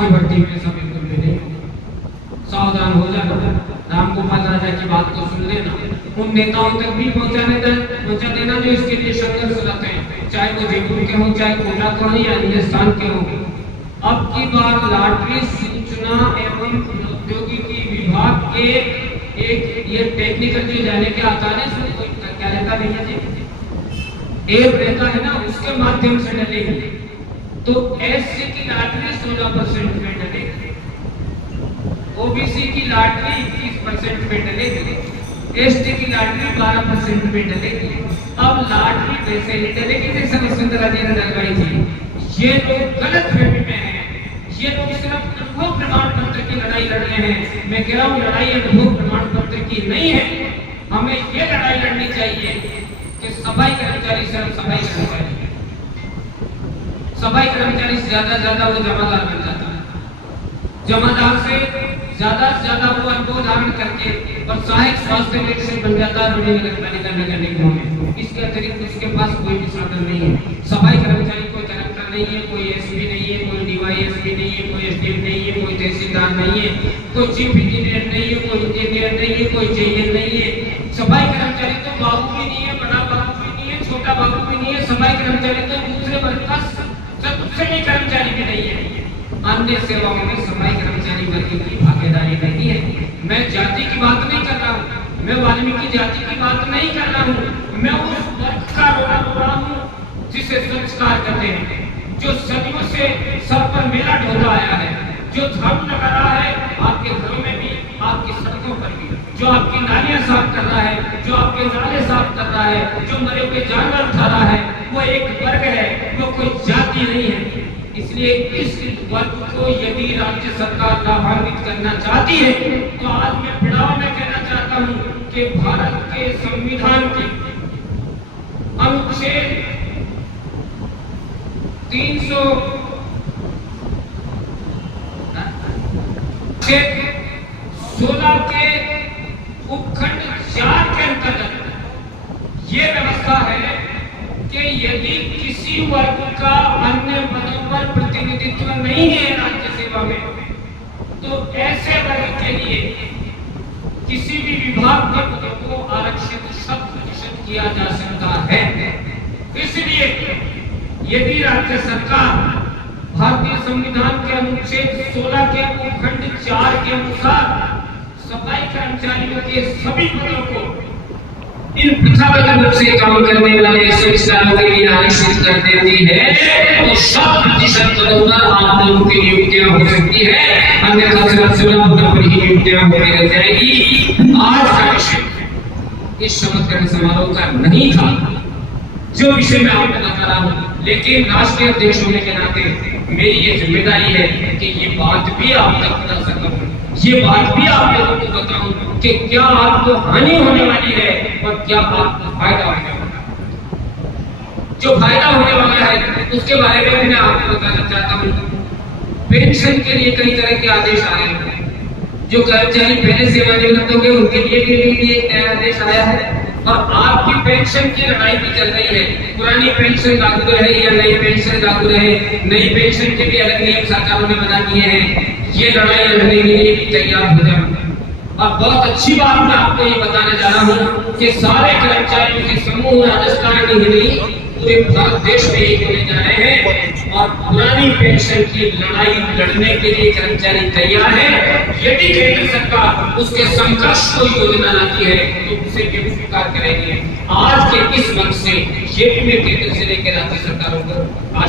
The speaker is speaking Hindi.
की भर्ती में सब एकदम नहीं। सावधान हो जाना, रामगोपाल राजा की बात को सुन लेना, उन नेताओं तक भी पहुंचा देना जो इसके लिए संघर्षरत हैं, चाहे वो जयपुर के हों, चाहे कोटा के हों या हिंदुस्तान के हों। अब की बार लॉटरी सूचना एवं प्रौद्योगिकी विभाग के एक ये टेक्निकल जो जाने के आता है, क्या रहता भैया जी, ऐप रहता है ना, उसके माध्यम से डलेगी। तो एससी की लॉटरी 16% में डलेगी, ओबीसी की लॉटरी 21% में डलेगी, एसटी की लॉटरी 12% में डलेगी। अब लॉटरी वैसे ही डलेगी जैसे वसुंधरा जी ने डलवाई थी। ये लोग गलत फहमी में हैं, ये लोग सिर्फ अनुभव प्रमाण पत्र की लड़ाई लड़ रहे हैं। मैं कह रहा हूँ लड़ाई अनुभव प्रमाण पत्र की नहीं है, हमें ये लड़ाई लड़नी चाहिए कि सफाई कर्मचारी सिर्फ सफाई कर्मचारी से ज्यादा वो जमादार बन जाता है, जमादार से ज्यादा वो अनुभव धारण करके और सहायक स्वास्थ्य निरीक्षक बन जाता है बड़ी नगर पालिका नगर निगमों में। इसके अतिरिक्त उसके पास कोई भी साधन नहीं है। सफाई कर्मचारी कोई कलेक्टर नहीं है, कोई एसपी नहीं है, कोई डीवाईएसपी नहीं है, कोई एसडीएम नहीं है, कोई तहसीलदार नहीं है, कोई चीफ इंजीनियर नहीं है, कोई इंजीनियर नहीं है, कोई जेईएन नहीं है। सफाई कर्मचारी तो बाबू भी नहीं है, बड़ा बाबू भी नहीं है, छोटा बाबू भी नहीं है। सफाई कर्मचारी तो दूसरे वर्ग का श्रेणी कर्मचारी भी नहीं है। अन्य सेवाओं में सफाई कर्मचारी वर्ग की भागीदारी नहीं है। मैं जाति की बात नहीं कर रहा हूँ, मैं वाल्मीकि जाति की बात नहीं कर रहा हूँ, मैं उस वर्ग का रोना रो रहा हूँ जिसे संस्कार करते हैं, जो सदियों से सर पर मेला ढोला आया है, जो झाड़ू लगा रहा है आपके घरों में भी, आपकी सड़कों पर भी, जो आपकी नालियां साफ कर रहा है, जो आपके नाले साफ कर रहा है, जो मरे हुए जानवर उठा रहा है, वो एक वर्ग है, वो कोई जाति नहीं है। इसलिए इस वर्ग को यदि राज्य सरकार लाभान्वित करना चाहती है तो आज मैं पिड़ाव में कहना चाहता हूं कि भारत के संविधान के अनुच्छेद 16 के उपखंड 4 के अंतर्गत ये व्यवस्था है कि यदि किसी वर्ग का अन्य पदों पर प्रतिनिधित्व नहीं है राज्य सेवा में, तो ऐसे वर्ग के लिए किसी भी विभाग के पदों को आरक्षित 100% किया जा सकता है। इसलिए यदि राज्य सरकार भारतीय संविधान के अनुच्छेद 16 के उपखंड 4 के अनुसार सफाई कर्मचारियों के सभी पदों को इन प्रथागत रूप से काम करने वाले संस्थानों के लिए आरक्षित कर देती है, तो 100% पदों पर आप लोगों की नियुक्तियां हो सकती है, अन्यथा सिर्फ 16 पदों पर ही नियुक्तियां होती रह जाएगी। आज का विषय इस शपथ ग्रहण समारोह का नहीं था, जो विषय मैं आपको बता रहा हूँ, लेकिन राष्ट्रीय अध्यक्ष होने के नाते मेरी ये जिम्मेदारी है कि ये बात भी आप तक बता सकूं, ये बात भी आप लोगों को बताऊं कि क्या आपको हानि होने वाली है और क्या आपको फायदा होने वाला है। जो फायदा होने वाला है उसके बारे में मैं आपको बताना चाहता हूँ। पेंशन के लिए कई तरह के आदेश आए हैं, जो कर्मचारी पहले सेवानिवृत्त हो गए उनके लिए एक नया आदेश आया है, और आपकी पेंशन की लड़ाई भी चल रही है। पुरानी पेंशन लागू रहे या नई पेंशन लागू रहे, नई पेंशन के भी अलग नियम सरकारों ने बना दिए हैं। ये लड़ाई लड़ने के लिए भी तैयार हो जाए। और बहुत अच्छी बात मैं आपको ये बताने जा रहा हूँ कि सारे कर्मचारियों के समूह राजस्थान ही नहीं पूरे भारत देश में एक होने जा रहे हैं, और पुरानी पेंशन की लड़ाई लड़ने के लिए कर्मचारी तैयार है। यदि केंद्र सरकार उसके संघर्ष को योजना लाती है तो उसे भी स्वीकार करेंगे। आज के इस वक्त से ये भी मैं केंद्र से लेकर राज्य सरकारों को